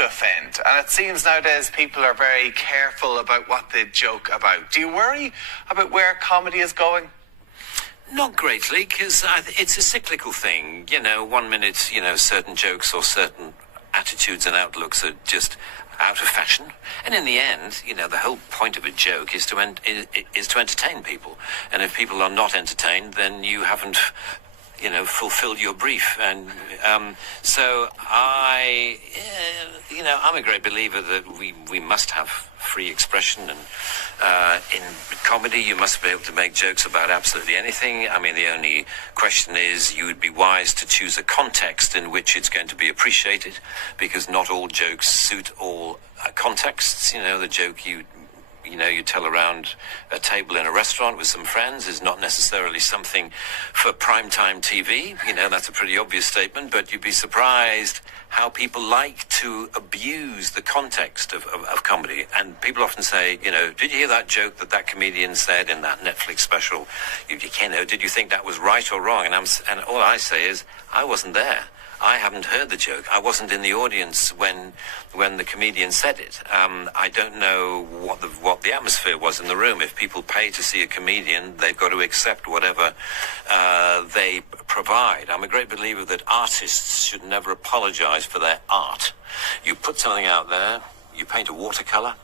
to offend, and it seems nowadays people are very careful about what they joke about. Do you worry about where comedy is going? Not greatly, because it's a cyclical thing. You know, one minute, you know, certain jokes or certain attitudes and outlooks are just out of fashion, and in the end, you know, the whole point of a joke is to entertain people, and if people are not entertained, then you haven't, you know, fulfilled your brief. And so you know, I'm a great believer that we must have free expression, and in comedy you must be able to make jokes about absolutely anything. I mean, the only question is you would be wise to choose a context in which it's going to be appreciated, because not all jokes suit all contexts. You know, the joke you tell around a table in a restaurant with some friends is not necessarily something for primetime TV. You know, that's a pretty obvious statement, but you'd be surprised how people like to abuse the context of comedy. And people often say, you know, did you hear that joke that comedian said in that Netflix special? You know, did you think that was right or wrong? And all I say is, I wasn't there. I haven't heard the joke. I wasn't in the audience when the comedian said it. I don't know what the atmosphere was in the room. If people pay to see a comedian, they've got to accept whatever they provide. I'm a great believer that artists should never apologize for their art. You put something out there, you paint a watercolor,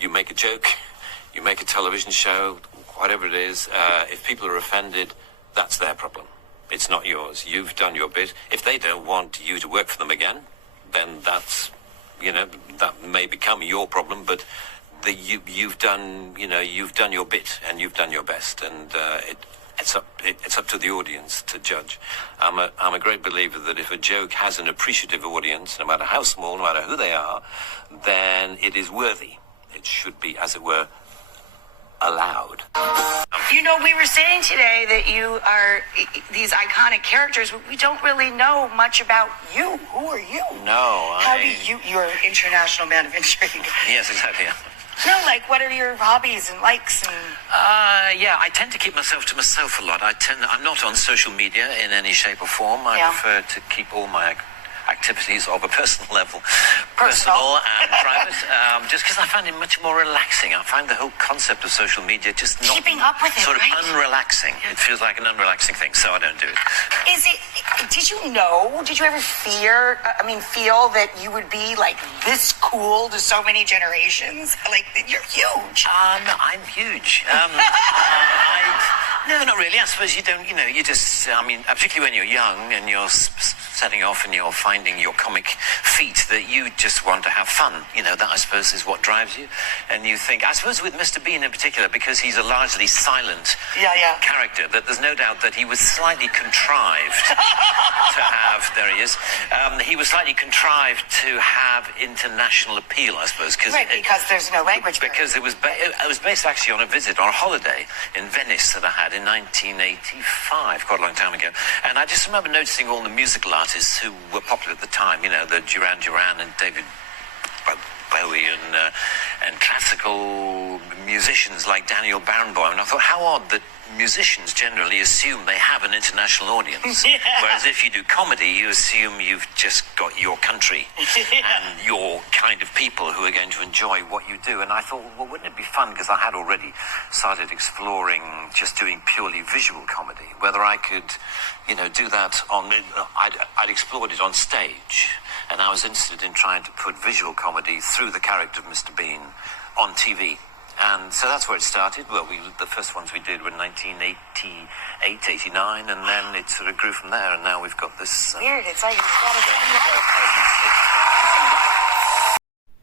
you make a joke, you make a television show, whatever it is. If people are offended, that's their problem. It's not yours. You've done your bit. If they don't want you to work for them again, then that's, you know, that may become your problem. But you've done your bit, and you've done your best, and it's up to the audience to judge. I'm a great believer that if a joke has an appreciative audience, no matter how small, no matter who they are, then it is worthy. It should be, as it were, allowed. You know, we were saying today that you are these iconic characters, but we don't really know much about you. Who are you? No, you're an international man of intrigue. Yes, exactly. Yeah. No, like, what are your hobbies and likes? And yeah, I tend to keep myself to myself a lot. I'm not on social media in any shape or form. I prefer to keep all my activities of a personal level, personal and private, just because I find it much more relaxing. I find the whole concept of social media just not keeping up with it, sort of right? Unrelaxing. Yeah. It feels like an unrelaxing thing, so I don't do it. Did you ever feel that you would be like this cool to so many generations? Like, you're huge. I'm huge. No, not really. I suppose you don't, you know, you just, I mean, particularly when you're young and you're setting off and you're finding your comic feat, that you just want to have fun. You know, that I suppose is what drives you. And you think, I suppose with Mr. Bean in particular, because he's a largely silent character, that there's no doubt that he was slightly contrived to have, there he is, he was slightly contrived to have international appeal, I suppose. Right, because there's no language barrier. Because it was based actually on on a holiday in Venice that I had in 1985, quite a long time ago. And I just remember noticing all the musical artists who were popular at the time, you know, the Duran Duran and David Bowie and classical musicians like Daniel Barenboim. And I thought, how odd that musicians generally assume they have an international audience. Whereas if you do comedy, you assume you've just got your country and your kind of people who are going to enjoy what you do. And I thought, well, wouldn't it be fun, because I had already started exploring just doing purely visual comedy, whether I could, you know, do that on, I'd explored it on stage, and I was interested in trying to put visual comedy through the character of Mr. Bean on TV. And so that's where it started. Well, the first ones we did were 1988, 89, and then it sort of grew from there, and now we've got this... Weird, it's like...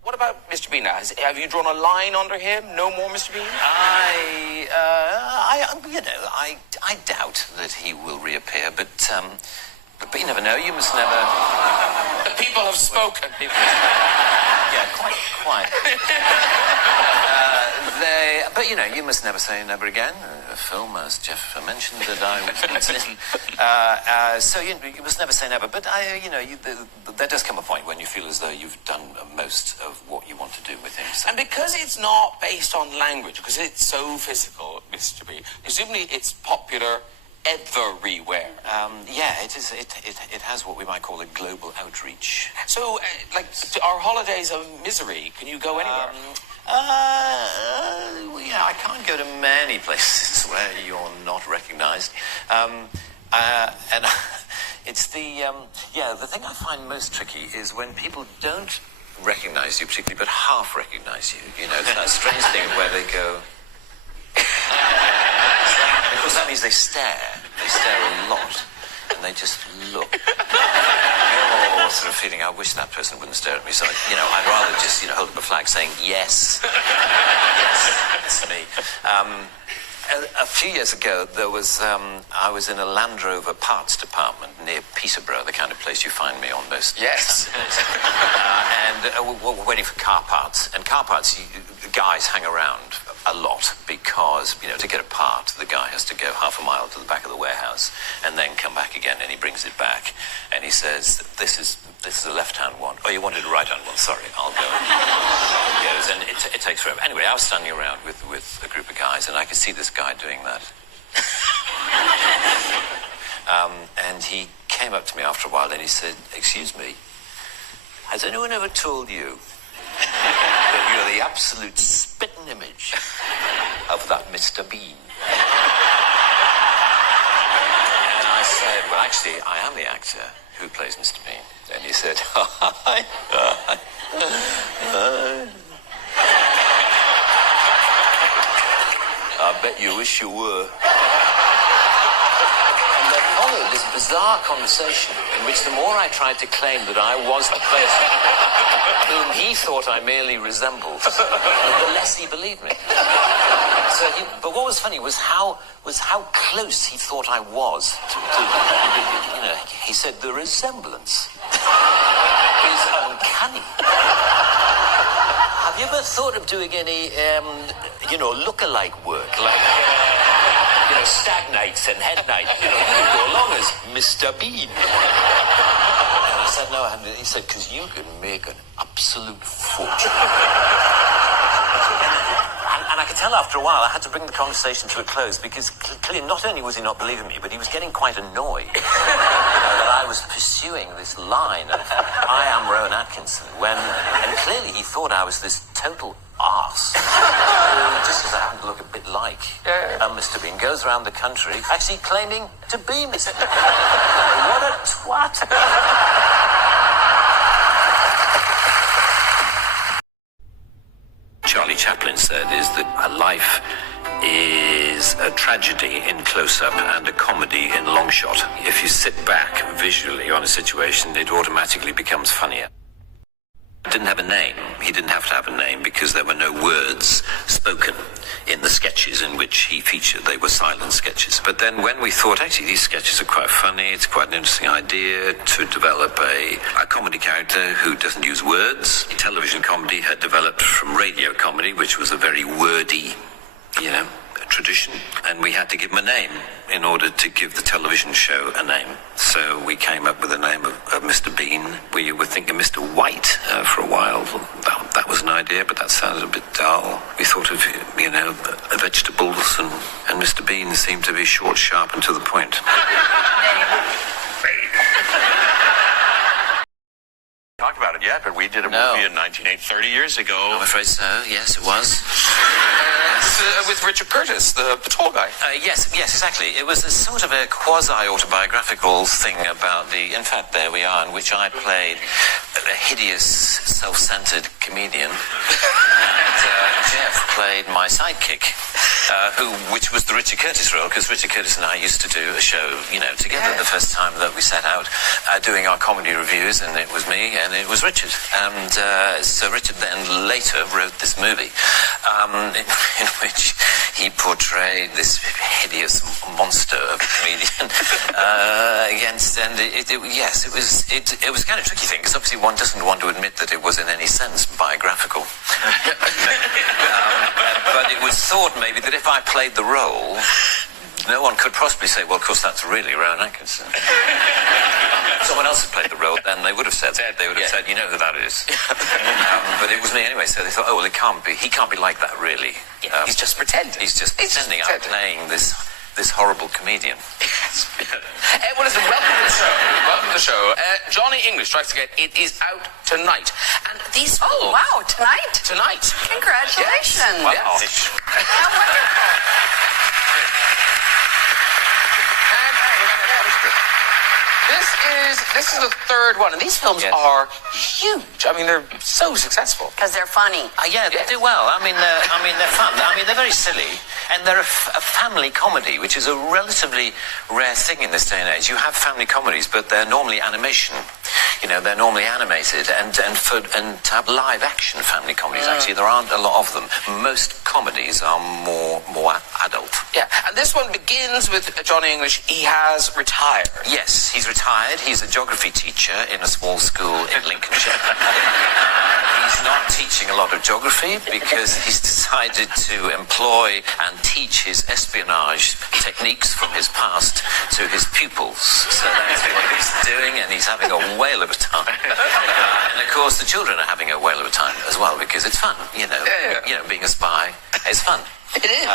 What about Mr. Bean now? Have you drawn a line under him? No more Mr. Bean? I doubt that he will reappear, but you never know. You must never... The people have spoken. Yeah, quite. But, you know, you must never say never again. A film, as Jeff mentioned, that I was in. So you must never say never. But, there does come a point when you feel as though you've done most of what you want to do with him. So. And because it's not based on language, because it's so physical, Mr. B, presumably it's popular everywhere. Yeah, it is. It has what we might call a global outreach. So, our holidays of misery, can you go anywhere? Yeah, I can't go to many places where you're not recognised. And it's the thing I find most tricky is when people don't recognise you particularly, but half recognise you. You know, it's that strange thing where they go... Of course, that means they stare. They stare a lot. And they just look. You're sort of feeling, I wish that person wouldn't stare at me. So, I'd rather just, hold up a flag saying, yes. Yes, it's me. A few years ago, I was in a Land Rover parts department near Peterborough, the kind of place you find me on most... Yes. We're waiting for car parts. And car parts, guys hang around a lot because, to get a part, the guy has to go half a mile to the back of the warehouse and then come back again, and he brings it back. And he says, this is a left-hand one. Oh, you wanted a right-hand one? Sorry, I'll go. He goes, and it takes forever. Anyway, I was standing around with a group of guys, and I could see this guy doing that. And he came up to me after a while, and he said, excuse me, has anyone ever told you that you're the absolute spitting image of that Mr. Bean? And I said, well, actually, I am the actor who plays Mr. Bean. And he said, I bet you wish you were. And there followed this bizarre conversation in which the more I tried to claim that I was the person whom he thought I merely resembled, the less he believed me. But what was funny was how close he thought I was to he said the resemblance is uncanny. Have you ever thought of doing any, look-alike work, like, Stag Nights and Head Nights? You can go along as Mr. Bean. And I said, no, and he said, because you can make an absolute fortune. And I could tell after a while I had to bring the conversation to a close because clearly not only was he not believing me, but he was getting quite annoyed that I was pursuing this line of I am Rowan Atkinson and clearly he thought I was this total arse. Just because I happen to look a bit like Mr. Bean, goes around the country actually claiming to be Mr. Bean. What a twat. Charlie Chaplin said is that a life is a tragedy in close-up and a comedy in long shot. If you sit back visually on a situation, it automatically becomes funnier. He didn't have a name. He didn't have to have a name because there were no words spoken in the sketches in which he featured. They were silent sketches. But then when we thought, actually, these sketches are quite funny, it's quite an interesting idea to develop a comedy character who doesn't use words. Television comedy had developed from radio comedy, which was a very wordy, tradition, and we had to give him a name in order to give the television show a name. So we came up with the name of Mr. Bean. We were thinking Mr. White for a while. That was an idea, but that sounded a bit dull. We thought of, vegetables, and Mr. Bean seemed to be short, sharp, and to the point. Talked about it yet, but we did a movie in 30 years ago. I'm afraid so. Yes, it was. With Richard Curtis, the tall guy. Yes, exactly. It was a sort of a quasi-autobiographical thing about in fact, there we are, in which I played a hideous, self-centered comedian. And Jeff played my sidekick, which was the Richard Curtis role, because Richard Curtis and I used to do a show, together the first time that we set out doing our comedy reviews, and it was me and it was Richard. And so Richard then later wrote this movie in which he portrayed this hideous monster of a comedian against, and it was a kind of tricky thing, because obviously one doesn't want to admit that it was in any sense biographical. But it was thought maybe that if I played the role, no one could possibly say, well, of course, that's really Rowan Atkinson. Someone else had played the role, then they would have said, you know who that is. But it was me anyway, so they thought, oh, well, he can't be like that, really. He's just pretending. He's just pretending. I'm playing this this horrible comedian. Yes. Well, listen, welcome to the show. Welcome to the show. Johnny English Strikes Again. It is out tonight. And these films... Oh, wow, tonight? Tonight. Congratulations. Yes. Wow. Yes. How wonderful. This is the third one, and these films are huge. I mean, they're so successful. Because they're funny. Yeah, they do well. I mean, they're fun. I mean, they're very silly, and they're a family comedy, which is a relatively rare thing in this day and age. You have family comedies, but they're normally animation. You know, they're normally animated, and to have live action family comedies, actually, there aren't a lot of them. Most comedies are more adult. Yeah, and this one begins with Johnny English. He has retired. Yes, he's retired. He's a geography teacher in a small school in Lincolnshire. He's not teaching a lot of geography because he's decided to employ and teach his espionage techniques from his past to his pupils. So that's what he's doing, and he's having a whale of a time. And of course, the children are having a whale of a time as well because it's fun. You know, being a spy is fun. It is.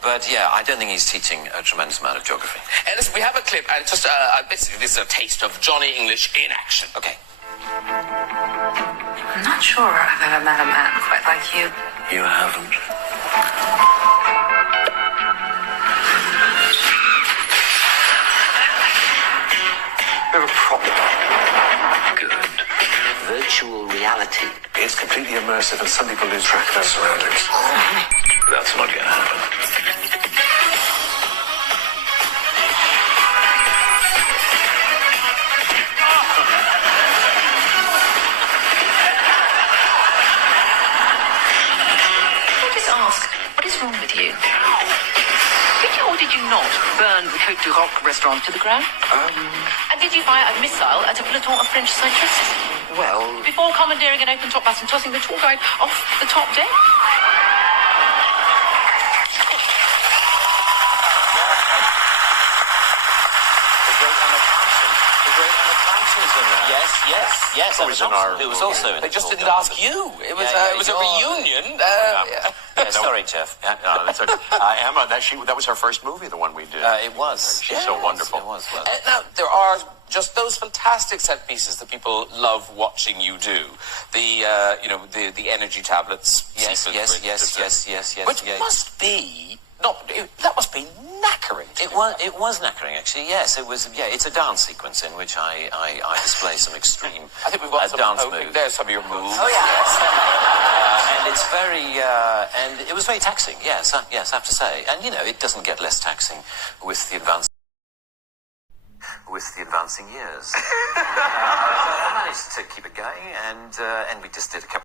But yeah, I don't think he's teaching a tremendous amount of geography. And listen, we have a clip, and just basically this is a taste of Johnny English in action. Okay. I'm not sure I've ever met a man quite like you. You haven't. We have a problem. Good. Virtual reality. It's completely immersive, and some people lose track of their surroundings. That's not going to happen. Can I just ask, what is wrong with you? Did you or did you not burn the Côte du Roc restaurant to the ground? And did you fire a missile at a peloton of French cyclists? Well... Before commandeering an open-top bus and tossing the tour guide off the top deck? Yes. It was also in They just didn't ask you. It was a reunion. Sorry, Jeff. No, that's okay. Emma, that was her first movie, the one we did. It was. She's so wonderful. It was. Well. Now, there are just those fantastic set pieces that people love watching you do. The energy tablets. Yes. Which must be that must be knackering. It was knackering, actually. Yes, it was. Yeah, it's a dance sequence in which I display some extreme I think we've got some dance moves. There's some of your moves. Oh, yeah. And it's very, and it was very taxing. Yes, I have to say. And it doesn't get less taxing with the advancing years. I managed to keep it going, and we just did a couple.